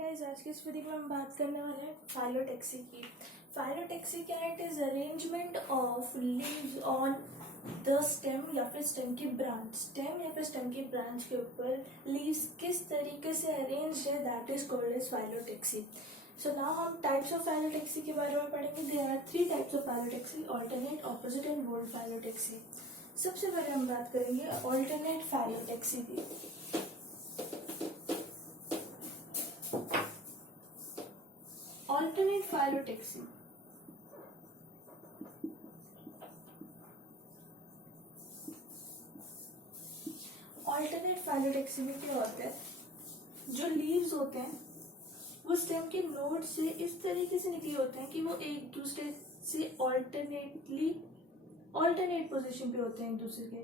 Guys, आज की इस वीडियो में हम बात करने वाले हैं फाइलोटैक्सी की। फाइलोटैक्सी क्या है? It is arrangement of leaves on the stem या फिर स्टेम की ब्रांच। स्टेम या फिर स्टेम की ब्रांच के ऊपर लीव्स किस तरीके से अरेंज है, that is called as phyllotaxy. So now हम टाइप्स ऑफ फाइलोटैक्सी के बारे में पढ़ेंगे। There are 3 types of phyllotaxy: alternate, opposite and whorled phyllotaxy. सबसे पहले हम बात करेंगे ऑल्टरनेट फाइलोटैक्सी की। ऑल्टरनेट फाइलोटैक्सी ऑल्टरनेट फाइलोटैक्सी में क्या होता है, जो लीव्स होते हैं वो स्टेम के नोड से इस तरीके से निकले होते हैं कि वो एक दूसरे से ऑल्टरनेट पोजीशन पे होते हैं एक दूसरे के।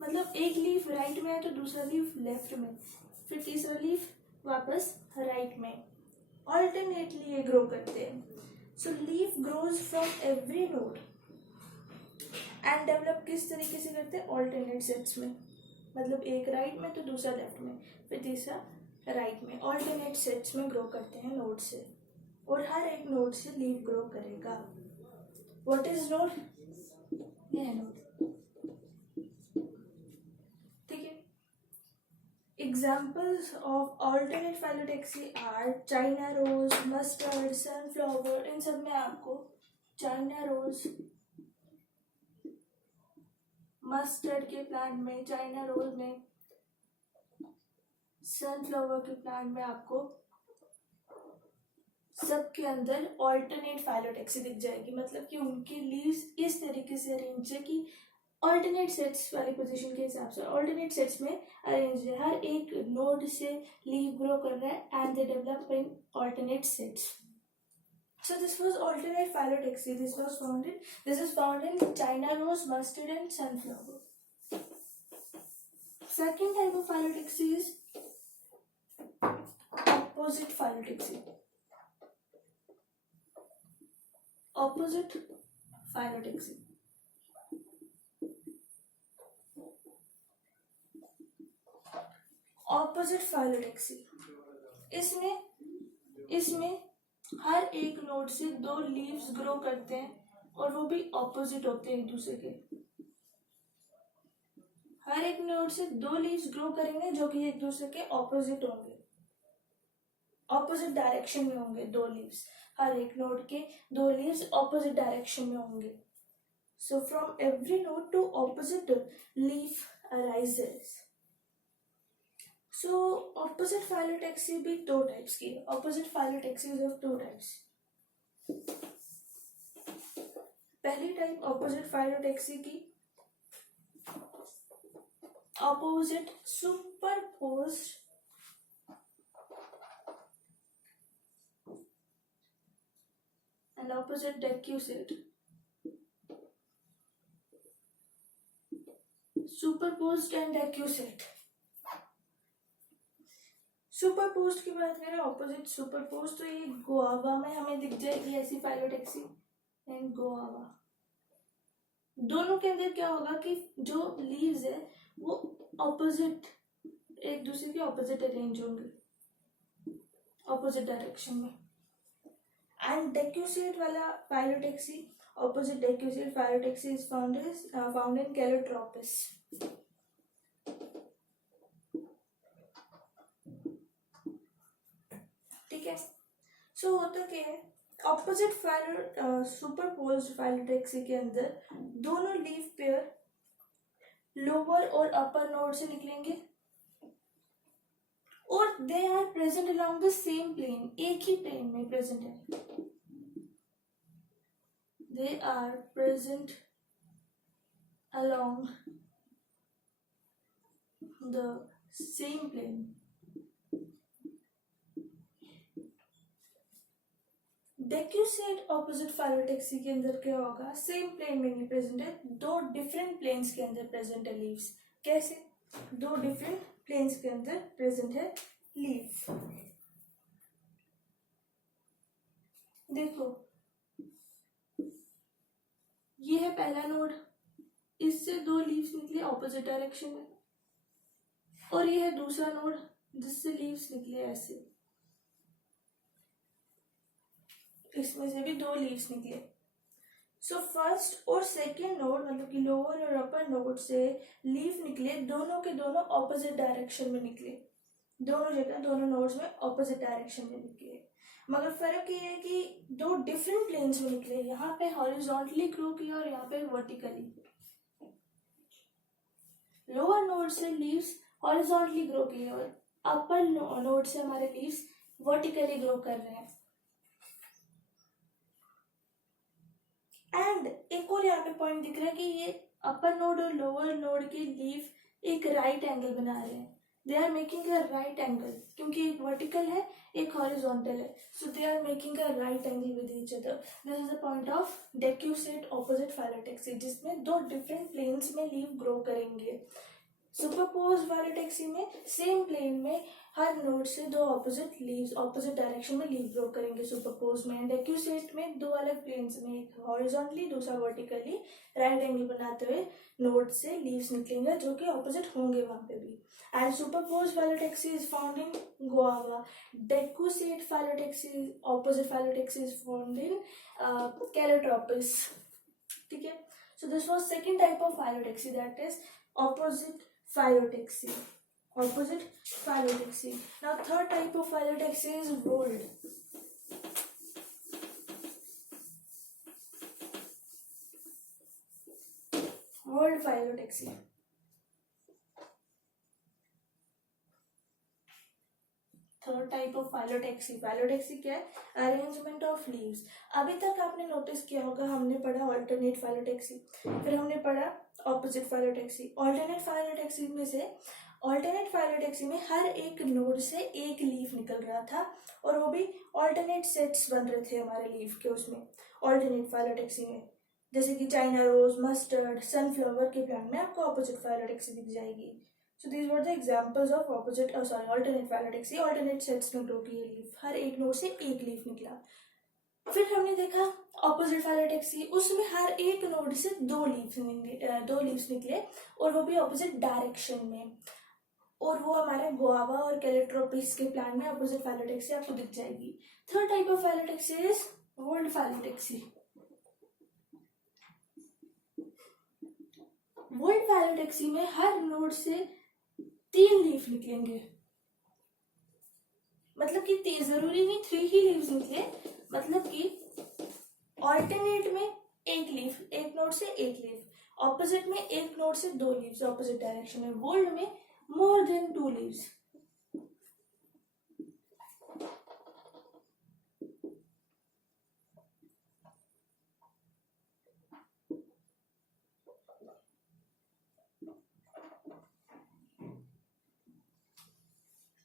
मतलब एक लीफ राइट में है तो दूसरा लीफ लेफ्ट में, फिर तीसरा लीफ वापस राइट में। ऑल्टरनेटली ये ग्रो करते हैं। So leaf grows from every node and develop किस तरीके से करते हैं? ऑल्टरनेट सेट्स में। मतलब एक राइट में तो दूसरा लेफ्ट में, फिर तीसरा राइट में। ऑल्टरनेट सेट्स में ग्रो करते हैं नोड से, और हर एक नोड से लीफ ग्रो करेगा। What is node? ये है नोड। ठीक है। Examples of alternate phyllotaxy are China rose, mustard, sunflower. इन सब में आपको चाइना रोज, मस्टर्ड के प्लांट में, चाइना रोज में, सनफ्लावर के प्लांट में आपको सबके अंदर ऑल्टरनेट फाइलोटैक्सी दिख जाएगी। मतलब कि उनकी लीव्स इस तरीके से अरेंज है कि ऑल्टरनेट सेट्स वाली पोजीशन के हिसाब से ऑल्टरनेट सेट्स में अरेंज है। हर एक नोड से लीव ग्रो कर रहा है and they develop in alternate sets. So this was alternate phyllotaxy. This is found in China rose, mustard and sunflower. Second type of phyllotaxy is opposite phyllotaxy. Opposite phyllotaxy. Opposite phyllotaxy. इसमें हर एक node से 2 leaves grow करते हैं और वो भी opposite होते हैं एक दूसरे के। हर एक नोड से 2 लीव्स ग्रो करेंगे जो कि एक दूसरे के ऑपोजिट होंगे, ऑपोजिट डायरेक्शन में होंगे। 2 लीव्स, हर एक नोड के 2 लीव्स ऑपोजिट डायरेक्शन में होंगे। So from every node to opposite leaf arises. So opposite phyllotaxy भी 2 टाइप्स की है. Opposite phyllotaxy is of 2 types. पहली टाइप ऑपोजिट फाइलोटैक्सी की, opposite superposed and opposite decussate. Superposed and decussate. Superposed की बात करें, ऑपोजिट सुपरपोज्ड, तो ये गुआवा में हमें दिख जाएगी ऐसी फाइलोटैक्सी. एंड गुआवा दोनों के अंदर क्या होगा कि जो लीव्स है वो ऑपोजिट, एक दूसरे के ऑपोजिट अरेंज होंगे, ऑपोजिट डायरेक्शन में. एंड डेक्यूसेट वाला phyllotaxy, opposite डेक्यूसेट phyllotaxy is found in Calotropis. ठीक है. सो होता क्या है, ऑपोजिट सुपरपोज्ड फाइलोटैक्सी के अंदर दोनों लीफ पेयर लोअर और अपर नोड से निकलेंगे और they are present along the same plane. एक ही प्लेन में प्रेजेंट है. They are present along the same plane. Decussate opposite phyllotaxy के अंदर क्या होगा, सेम प्लेन में नहीं प्रेजेंट है, 2 डिफरेंट प्लेन्स के अंदर प्रेजेंट है लीव्स. कैसे? 2 डिफरेंट प्लेन्स के अंदर प्रेजेंट है लीफ. देखो, ये है पहला नोड, इससे 2 लीव्स निकले ऑपोजिट डायरेक्शन में, और ये है दूसरा नोड, जिससे लीव्स निकले ऐसे, इसमें से भी 2 लीव्स निकले। सो फर्स्ट और सेकेंड नोड मतलब कि लोअर और अपर नोड से लीफ निकले, दोनों के दोनों ऑपोजिट डायरेक्शन में निकले, दोनों जगह दोनों नोड्स में ऑपोजिट डायरेक्शन में निकले। मगर फर्क ये है कि 2 डिफरेंट प्लेन्स में निकले, यहाँ पे हॉरिजॉन्टली ग्रो किया और यहाँ पे वर्टिकली। लोअर नोड से लीव्स हॉरिजॉन्टली ग्रो किए और अपर नोड से हमारे लीव्स वर्टिकली ग्रो कर रहे हैं। एंड एक और यहाँ पे पॉइंट दिख रहा है कि ये अपर नोड और लोअर नोड के लीफ एक राइट एंगल बना रहे हैं, they are making a right angle, क्योंकि एक वर्टिकल है एक हॉरिजॉन्टल है, so they are making a right angle with each other. This is the point of decussate opposite phyllotaxy, जिसमें 2 डिफरेंट प्लेन्स में लीफ ग्रो करेंगे। सुपरपोज फाइलोटेक्सी में same plane में हर नोड से 2 ऑपोजिट लीव्स ऑपोजिट डायरेक्शन में leave grow करेंगे superpose में। एंड एक्यूसेट में 2 अलग प्लेन्स में, एक हॉरिजॉन्टली दूसरा वर्टिकली, राइट एंगल बनाते हुए नोड से लीव्स निकलेंगे जो कि ऑपोजिट होंगे वहां पे भी। And superpose phyllotaxy is found in guava. डेक्यूसेट phyllotaxy opposite phyllotaxy is found in Calotropis. ठीक है, so this was second type of phyllotaxy, that is opposite phyllotaxy. Opposite phyllotaxy. Now third type of phyllotaxy is whorled. Whorled phyllotaxy. Third type of phyllotaxy. Phyllotaxy क्या है? Arrangement of leaves. अभी तक आपने notice किया होगा हमने पढ़ा alternate phyllotaxy, फिर हमने पढ़ा ऑपोजिट फाइलोटेक्सी। ऑल्टरनेट फाइलोटेक्सी में हर एक नोड से एक लीफ निकल रहा था और वो भी ऑल्टरनेट सेट्स बन रहे थे हमारे लीफ के उसमें ऑल्टरनेट फाइलोटेक्सी में, जैसे कि चाइना रोज, मस्टर्ड, सनफ्लावर के प्लांट में आपको ऑपोजिट फाइलोटेक्सी दिख जाएगी। So these were the examples of alternate phyllotaxy। alternate sets में ग्रो किए लीफ, हर एक नोड से एक लीफ निकला। फिर हमने देखा ऑपोजिट फाइलोटेक्सी, उसमें हर एक नोड से 2 लीव्स निकले और वो भी ऑपोजिट डायरेक्शन में, और वो हमारे गुआवा और कैलोट्रोपिस के प्लांट में ऑपोजिट फाइलोटेक्सी आपको दिख जाएगी। Third type of phyllotaxy is whorled phyllotaxy. Whorled phyllotaxy में हर नोड से 3 लीफ निकलेंगे, मतलब कि जरूरी नहीं 3 ही लीव्स निकले, मतलब कि ऑल्टरनेट में एक लीफ, एक नोड से एक लीफ, ऑपोजिट में एक नोड से 2 लीव्स ऑपोजिट डायरेक्शन में, वोल्ड में मोर देन 2 लीव्स।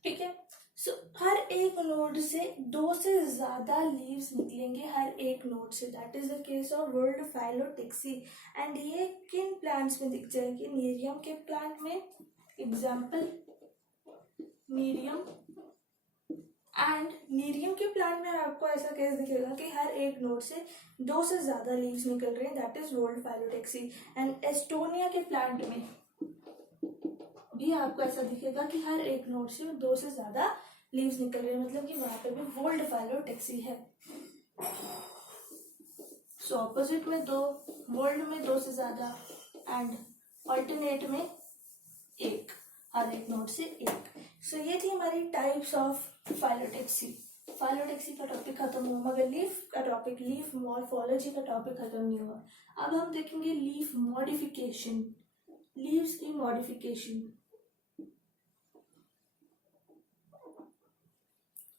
ठीक है, सो हर एक नोड से 2 से ज्यादा लीव्स निकलेंगे हर एक नोड से, that is the case of whorled phyllotaxy. And ये किन प्लांट्स में दिख जाएगी? नीरियम के प्लांट में, एग्जाम्पल नीरियम। एंड नीरियम के प्लांट में आपको ऐसा केस दिखेगा कि हर एक नोड से 2 से ज्यादा लीव्स निकल रहे हैं, that is whorled phyllotaxy. And Alstonia के प्लांट में भी आपको ऐसा दिखेगा कि हर एक नोड से 2 से ज्यादा लीव्स निकल रहे हैं, मतलब कि वहां पे भी वोल्ड फाइलोटेक्सी है। सो ऑपोजिट में 2, वोल्ड में 2 से ज्यादा, एंड ऑल्टरनेट में 1, हर एक नोड से 1। सो ये थी हमारी टाइप्स ऑफ फाइलोटेक्सी। फाइलोटेक्सी का टॉपिक खत्म हुआ, मगर लीफ का टॉपिक, लीफ मॉर्फोलॉजी का टॉपिक खत्म नहीं हुआ। अब हम देखेंगे लीफ मॉडिफिकेशन, लीव्स की मॉडिफिकेशन।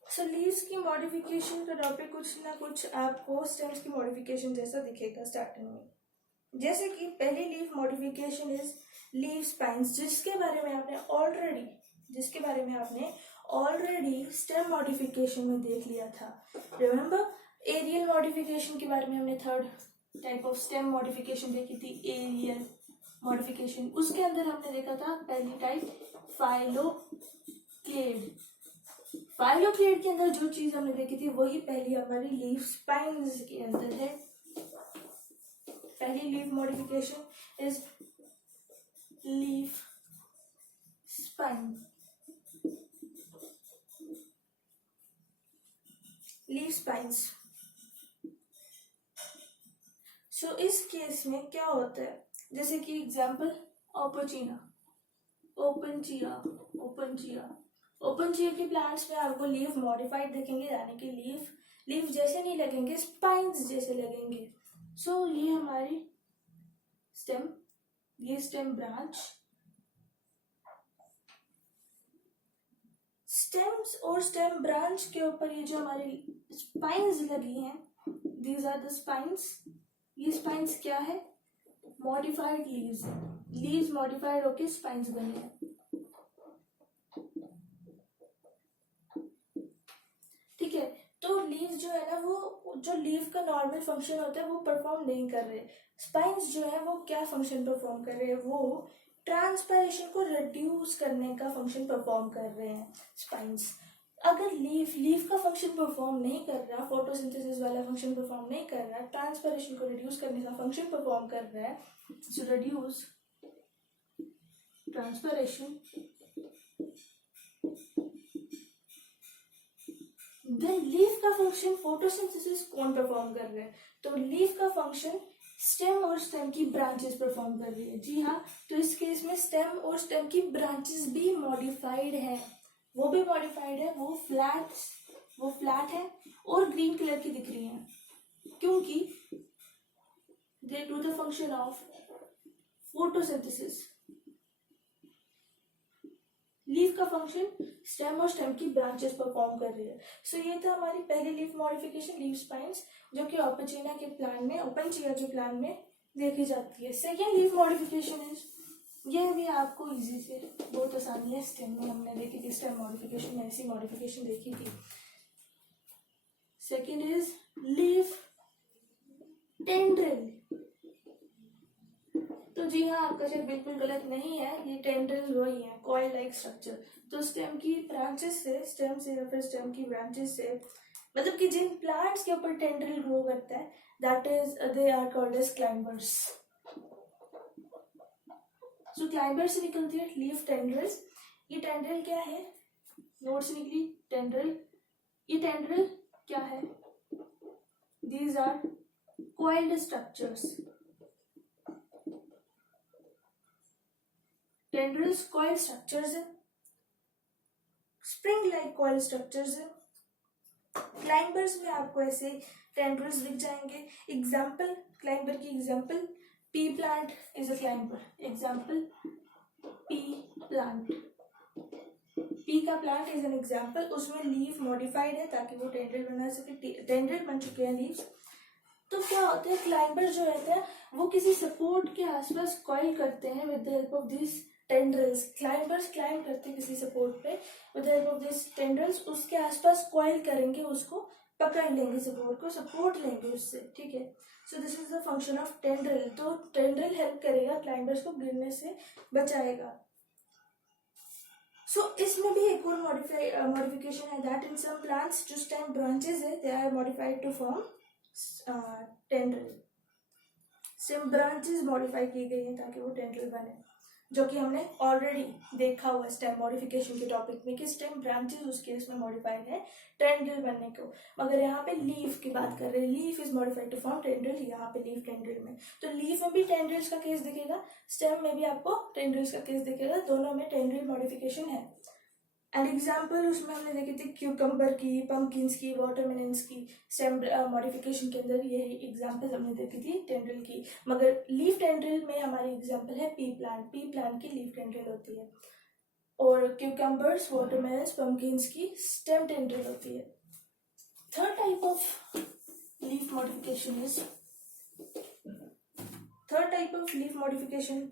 सो लीव्स की मॉडिफिकेशन का टॉपिक कुछ ना कुछ आपको स्टेम्स की मॉडिफिकेशन जैसा दिखेगा स्टार्टिंग में। जैसे कि पहली leaf modification is leave spines, जिसके बारे में आपने ऑलरेडी स्टेम मॉडिफिकेशन में देख लिया था। रिमेम्बर एरियल मॉडिफिकेशन के बारे में हमने third type of stem modification देखी थी, एरियल मॉडिफिकेशन। उसके अंदर हमने देखा था पहली टाइप फाइलोक्लेड। फाइलोक्लेड के अंदर जो चीज हमने देखी थी वही पहली हमारी लीफ स्पाइन्स के अंदर है। पहली leaf modification is leaf spine. Leaf spines. So इस केस में क्या होता है, जैसे कि एग्जांपल ओपोचिना, ओपनचिया, ओपनचिया, ओपनचिया के प्लांट्स में आपको लीफ मॉडिफाइड दिखेंगे, यानी कि लीफ जैसे नहीं लगेंगे, स्पाइंस जैसे लगेंगे। सो ये हमारी स्टेम, ये स्टेम ब्रांच, स्टेम्स और स्टेम ब्रांच के ऊपर ये जो हमारी स्पाइंस लगी हैं, दीज आर द स्पाइंस। ये स्पाइंस क्या है, मॉडिफाइड लीव्स, लीव्स मॉडिफाइड होके स्पाइंस बने हैं। ठीक है, तो लीव जो है ना, वो जो लीव का नॉर्मल फंक्शन होता है वो परफॉर्म नहीं कर रहे। स्पाइंस जो है वो क्या फंक्शन परफॉर्म कर रहे हैं, वो ट्रांसपायरेशन को रिड्यूस करने का फंक्शन परफॉर्म कर रहे हैं स्पाइंस। अगर लीफ का फंक्शन परफॉर्म नहीं कर रहा, फोटोसिंथेसिस वाला फंक्शन परफॉर्म नहीं कर रहा, ट्रांसपायरेशन को रिड्यूस करने का फंक्शन परफॉर्म कर रहा है, सो रिड्यूस ट्रांसपायरेशन, देन लीफ का फंक्शन फोटोसिंथेसिस कौन परफॉर्म कर रहा है, तो लीफ का फंक्शन स्टेम और स्टेम की ब्रांचेस परफॉर्म कर रही है। जी हाँ, तो इस केस में स्टेम और स्टेम की ब्रांचेस भी मॉडिफाइड है, वो भी मॉडिफाइड है, वो फ्लैट है और ग्रीन कलर की दिख रही है, क्योंकि they do the function of photosynthesis. Leaf का फंक्शन स्टेम और स्टेम की ब्रांचेस परफॉर्म कर रही है। सो ये था हमारी पहली लीफ मॉडिफिकेशन, लीफ स्पाइंस, जो कि ओपोचिना के प्लांट में, ओपनचिया के प्लांट में देखी जाती है। सेकेंड लीफ मॉडिफिकेशन इज, ये भी आपको इजी से बहुत आसानी है, स्टेम में हमने देखी थी, स्टेम मॉडिफिकेशन में ऐसी मॉडिफिकेशन देखी थी। Second is leaf tendril. तो जी हाँ, आपका शेर बिल्कुल गलत नहीं है, ये टेंड्रिल वही है, कॉइल लाइक स्ट्रक्चर। तो स्टेम की ब्रांचेस से, स्टेम से या फिर स्टेम की ब्रांचेस से, मतलब कि जिन प्लांट्स के ऊपर टेंड्रिल ग्रो करता है, that is they are called as climbers. So climber से निकलती है लीफ टेंड्रिल्स। ये टेंड्रिल क्या है, नोट से निकली टेंड्रिल, ये टेंड्रिल क्या है, these are coiled structures. Tendrils coil structures है, स्प्रिंग लाइक कॉइल स्ट्रक्चर्स है। क्लाइंबर्स में आपको ऐसे टेंड्रिल्स दिख जाएंगे। एग्जाम्पल, क्लाइंबर की example, pea plant is a climber. Example pea plant, pea का प्लांट इज एन एग्जाम्पल। उसमें लीफ मॉडिफाइड है ताकि वो टेंड्रिल बना सके, टेंड्रिल बन चुके हैं लीव्स। तो क्या होता है, क्लाइंबर जो रहते हैं वो किसी सपोर्ट के आसपास कॉइल करते हैं with the help of this tendrils. Climbers climb करते हैं किसी सपोर्ट पे with the help of this tendrils, उसके आसपास कॉइल करेंगे, उसको पकड़ लेंगे, सपोर्ट को सपोर्ट लेंगे उससे। ठीक है, so this is the function of tendril. तो टेंड्रिल हेल्प करेगा, क्लाइंबर्स को गिरने से बचाएगा। सो इसमें भी एक और मॉडिफिकेशन है, दैट इन सम प्लांट्स जो स्टेम ब्रांचेस है, they are modified to form tendril. Stem branches modify की गई हैं ताकि वो टेंड्रिल बने, जो कि हमने ऑलरेडी देखा हुआ स्टेम मॉडिफिकेशन के टॉपिक में कि स्टेम ब्रांचेस उस केस में मॉडिफाइड है टेंड्रिल बनने को। मगर यहाँ पे लीफ की बात कर रहे हैं, leaf is modified to form tendril, यहाँ पे लीफ टेंड्रिल में। तो लीफ में भी टेंड्रिल्स का केस दिखेगा, स्टेम में भी आपको टेंड्रिल्स का केस दिखेगा, दोनों में टेंड्रिल मॉडिफिकेशन है। एंड एग्जाम्पल उसमें हमने देखी थी क्यूकम्बर की, पम्पकिन्स की, वाटरमेलन्स की स्टेम मॉडिफिकेशन के अंदर ये एग्जाम्पल हमने देखी थी टेंड्रिल की। मगर लीफ टेंड्रिल में हमारी एग्जाम्पल है पी प्लांट, पी प्लांट की लीफ टेंड्रिल होती है, और क्यूकम्बर्स, वाटरमेलन्स, पम्पकिन्स की स्टेम टेंड्रिल होती है। Third type of leaf modification is, third type of leaf modification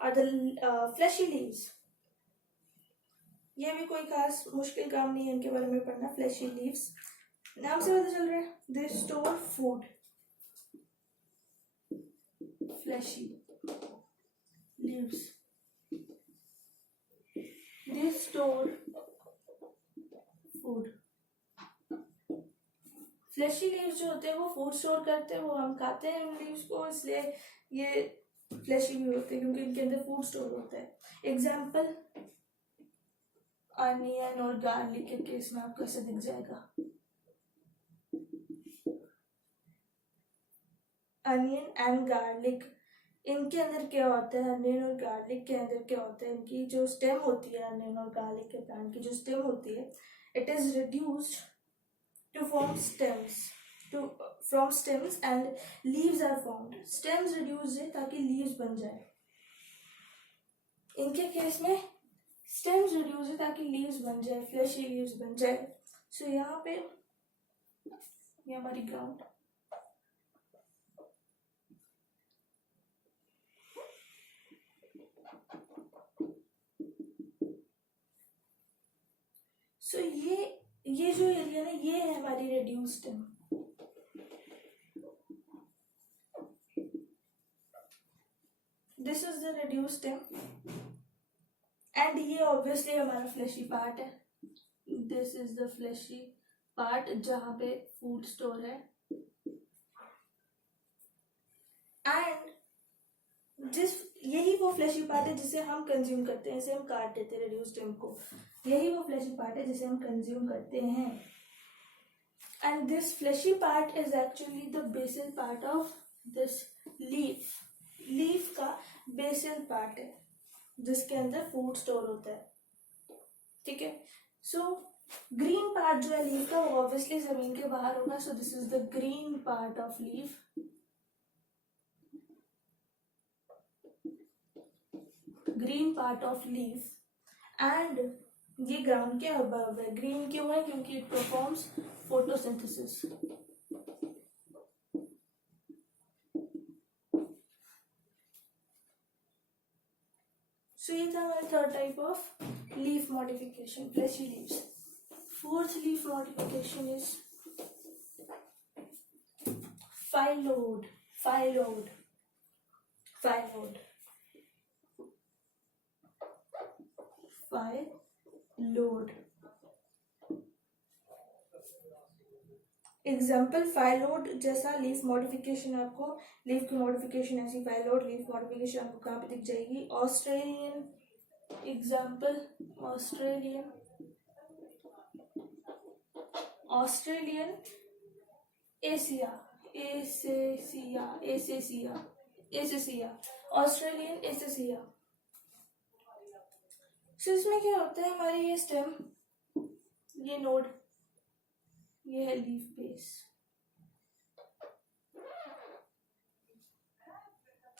are the fleshy leaves. ये भी कोई खास मुश्किल काम नहीं है इनके बारे में पढ़ना। फ्लैशी लीव्स, नाम से पता चल रहा है, they store food. Flashy leaves, they store food. Flashy leaves जो होते हैं वो फूड स्टोर करते हैं, वो हम खाते हैं इन लीव्स को, इसलिए ये फ्लैशी लीव होते हैं क्योंकि इनके अंदर फूड स्टोर होता है। एग्जाम्पल अनियन और गार्लिक के केस में आपको ऐसे दिख जाएगा। अनियन एंड गार्लिक, इनके अंदर क्या होता है, अनियन और गार्लिक के अंदर क्या होता है, इनकी जो स्टेम होती है अनियन और गार्लिक के प्लांट की जो स्टेम होती है, it is reduced to form stems, to from stems and leaves are formed. Stems reduce है ताकि लीव्स बन जाए, इनके केस में स्टेम्स रिड्यूस है ताकि लीव्स बन जाए, फ्लैशी लीव्स बन जाए। सो यहाँ पे ये हमारी ग्राउंड, सो ये जो एरिया ना ये है हमारी reduce stem. This is the reduce stem and ये ऑब्वियसली हमारा फ्लैशी पार्ट है। This is the fleshy part जहाँ पे फूड स्टोर है, एंड यही वो फ्लैशी पार्ट है जिसे हम कंज्यूम करते हैं, इसे हम काट देते हैं रिड्यूस स्टेम को, यही वो फ्लैशी पार्ट है जिसे हम कंज्यूम करते हैं। And this fleshy part is actually the basal part of this leaf. Leaf का बेसल पार्ट है जिसके अंदर फूड स्टोर होता है, ठीक है। सो ग्रीन पार्ट जो है लीफ का वो ऑब्वियसली जमीन के बाहर होगा, so this is the green part of leaf. Green part of leaf, and ये ग्राउंड के अबव है। ग्रीन क्यों है? क्योंकि इट परफॉर्म्स फोटोसिंथेसिस। सो ये था हमारा third type of leaf modification, flashy leaves. Fourth leaf modification is phyllode. Phyllode, phyllode, phyllode. Example phyllode जैसा लीफ मॉडिफिकेशन, आपको लीफ की मॉडिफिकेशन ऐसी फाइलोड लीफ मॉडिफिकेशन आपको कहाँ पे दिख जाएगी? ऑस्ट्रेलियन, एग्जाम्पल ऑस्ट्रेलियन, ऑस्ट्रेलियन एसिया, एसेसिया, एसेसिया, एसेसिया, ऑस्ट्रेलियन एसेसिया। सो इसमें क्या होता है, हमारी ये स्टेम, ये नोड, ये है लीफ बेस,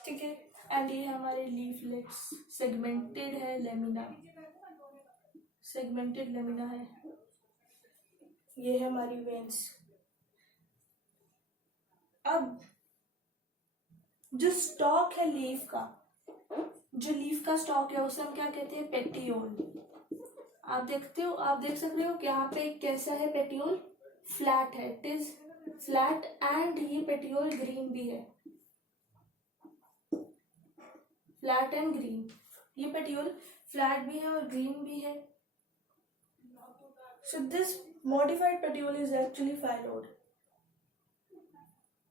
ठीक है। एंड ये हमारे लीफलेट्स, सेगमेंटेड है लेमिना, सेगमेंटेड लेमिना है। ये है हमारी वेन्स। अब जो स्टॉक है लीफ का, जो लीफ का स्टॉक है उसे हम क्या कहते हैं? पेटियोल। आप देखते हो, आप देख सकते हो कि यहाँ पे कैसा है पेटियोल? फ्लैट है, इट इज फ्लैट, एंड ये पेटियोल ग्रीन भी है, फ्लैट एंड ग्रीन। ये पेटियोल फ्लैट भी है और ग्रीन भी है। So this modified petiole is actually phyllodes.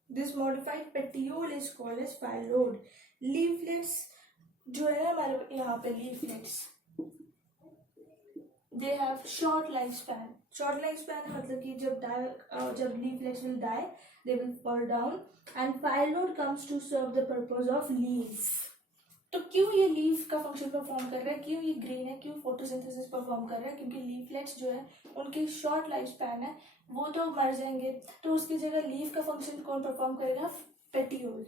This modified petiole is called as phyllodes. Leaflets जो है हमारे यहाँ पे leaflets, they have short lifespan. Short lifespan मतलब कि जब leaflets will die, they will fall down, and phyllodes comes to serve the purpose of leaf. तो क्यों ये लीफ का फंक्शन परफॉर्म कर रहा है, क्यों ये ग्रीन है, क्यों फोटोसिंथेसिस परफॉर्म कर रहा है? क्योंकि लीफलेट्स जो है उनकी शॉर्ट लाइफ स्पैन है, वो तो मर जाएंगे, तो उसकी जगह लीफ का फंक्शन कौन परफॉर्म करेगा? Petiole,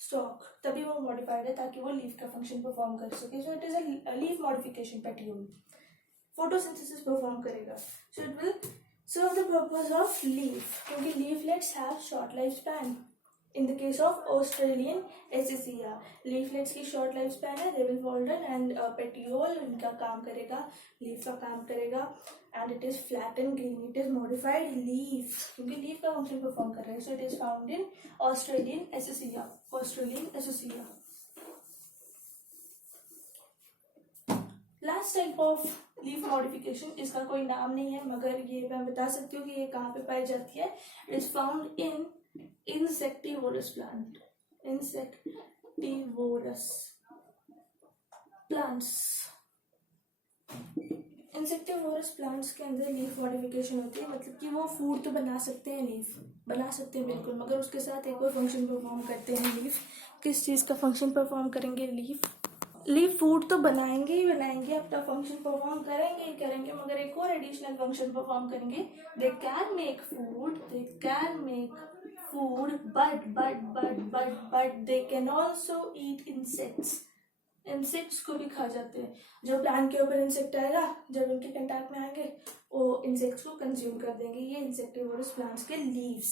stock. तभी वो मॉडिफाइड है ताकि वो लीफ का फंक्शन परफॉर्म कर सके। So it is a leaf modification. Petiole photosynthesis perform करेगा, so it will serve the purpose of leaf, क्योंकि leaflets have short life span. In the case of Australian Acacia, leaflets की short life span है, they will fall down, and petiole इनका काम करेगा, leaf का काम करेगा, and it is flat and green. It is modified leaf, क्योंकि leaf का function perform कर रहा है, so it is found in Australian Acacia. Australian Acacia. Last type of leaf modification, इसका कोई नाम नहीं है मगर ये मैं बता सकती हूँ कि ये कहाँ पे पाई जाती है। It is found in insectivorous plant, insectivorous plants, insectivorous plants के अंदर लीफ मॉडिफिकेशन होती है, मतलब कि वो फूड तो बना सकते हैं, लीफ बना सकते हैं बिल्कुल, मगर उसके साथ एक और फंक्शन परफॉर्म करते हैं लीफ। किस चीज़ का फंक्शन परफॉर्म करेंगे लीफ फूड तो बनाएंगे ही बनाएंगे, अपना फंक्शन परफॉर्म करेंगे ही करेंगे, मगर एक और एडिशनल फंक्शन परफॉर्म करेंगे। They can make food but they can also eat insects को भी खा जाते हैं। जब प्लांट के ऊपर इंसेक्ट आएगा, जब उनके कंटेक्ट में आएंगे, वो इंसेक्ट्स को कंज्यूम कर देंगे। ये इंसेक्टिवोरस प्लांट्स के लीव्स,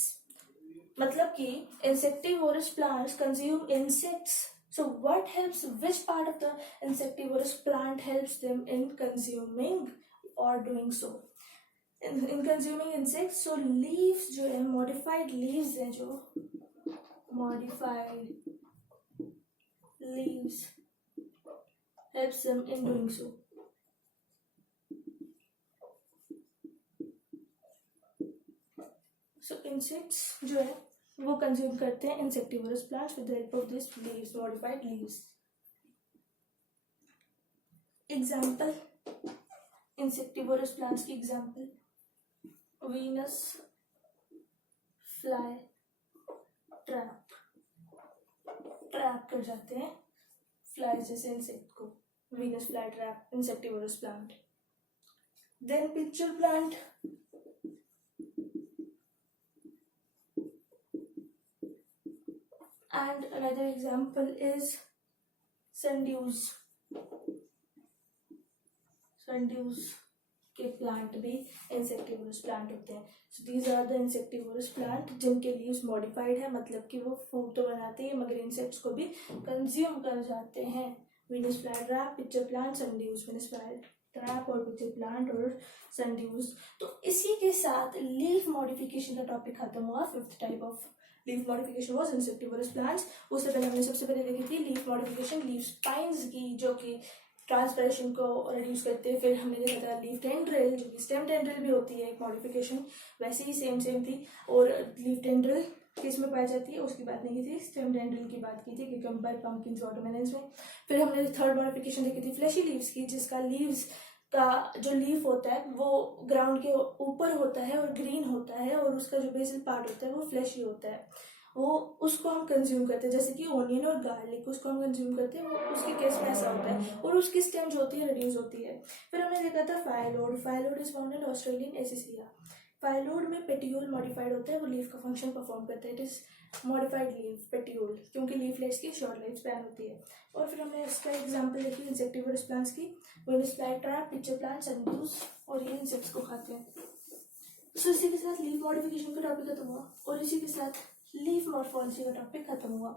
मतलब कि insectivorous plants consume insects. So what helps, which part of the insectivorous plant helps them in consuming or doing so? In consuming insects, so leaves जो है, modified leaves हैं, जो modified leaves helps them in doing so. So insects जो है वो consume करते हैं insectivorous plants with the help of this leaves, modified leaves. Example, insectivorous plants की एग्जाम्पल, वीनस फ्लाई ट्रैप कर जाते हैं फ्लाई जैसे इंसेक्ट को। Venus fly trap, insectivorous plant. Then pitcher plant, and another example is sundews के plant भी insectivorous plant होते हैं। So these are the insectivorous plant जिनके लीव्स मॉडिफाइड है, मतलब कि वो फूड तो बनाते हैं मगर इंसेक्ट्स को भी कंज्यूम कर जाते हैं। Venus fly trap, pitcher plant, sundews. Venus fly trap और पिक्चर प्लांट और सनड्यूज। तो इसी के साथ लीफ मॉडिफिकेशन का टॉपिक खत्म हुआ। Fifth type of leaf modification was insectivorous plants. उससे पहले हमने सबसे पहले देखी थी लीफ मॉडिफिकेशन लीफ स्पाइन्स की, जो कि ट्रांसपिरेशन को रिड्यूस करते हैं। फिर हमने देखा था लीफ टेंड्रिल, जो कि स्टेम टेंड्रिल भी होती है एक मॉडिफिकेशन, वैसे ही सेम थी। और लीफ टेंड्रिल किस में पाई जाती है उसकी बात नहीं की थी, स्टेम टेंड्रिल की बात की थी, क्यूकम्बर, पम्पकिन, वाटरमेलन्स में। फिर हमने थर्ड मॉडिफिकेशन देखी थी फ्लैशी लीव्स की, जिसका लीव्स का जो लीफ होता है वो ग्राउंड के ऊपर होता है और ग्रीन होता है, और उसका जो बेसल पार्ट होता है वो फ्लैशी होता है। वो उसको हम कंज्यूम करते हैं, जैसे कि ओनियन और गार्लिक, उसको हम कंज्यूम करते हैं, वो उसके केस में ऐसा होता है, और उसकी स्टेम जो होती है रिड्यूस होती है। फिर हमने देखा था phyllode is found in Australian acacia. Phyllode में पेटियोल मॉडिफाइड होता है, वो लीफ का फंक्शन परफॉर्म करता है। It is modified leaf petiole, क्योंकि लीफलेट्स की शॉर्ट लाइफ स्पैन होती है। और फिर हमने इसका एग्जाम्पल देखी इंसेक्टिवोरस प्लांट्स की, Venus fly trap, pitcher plant, sundews, और ये इंसेक्ट्स को खाते हैं। सो इसी के साथ लीफ मॉडिफिकेशन का टॉपिक खत्म हुआ, और इसी के साथ लीफ मॉर्फोलॉजी का टॉपिक खत्म हुआ।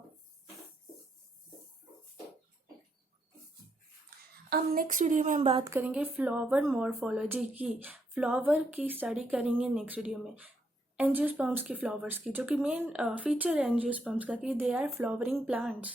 अब नेक्स्ट वीडियो में हम बात करेंगे फ्लावर मॉर्फोलॉजी की। फ्लावर की स्टडी करेंगे नेक्स्ट वीडियो में, एंजियोस्पर्म्स की, फ्लावर्स की, जो कि मेन फीचर है एंजियोस्पर्म्स का कि दे आर फ्लावरिंग प्लांट्स।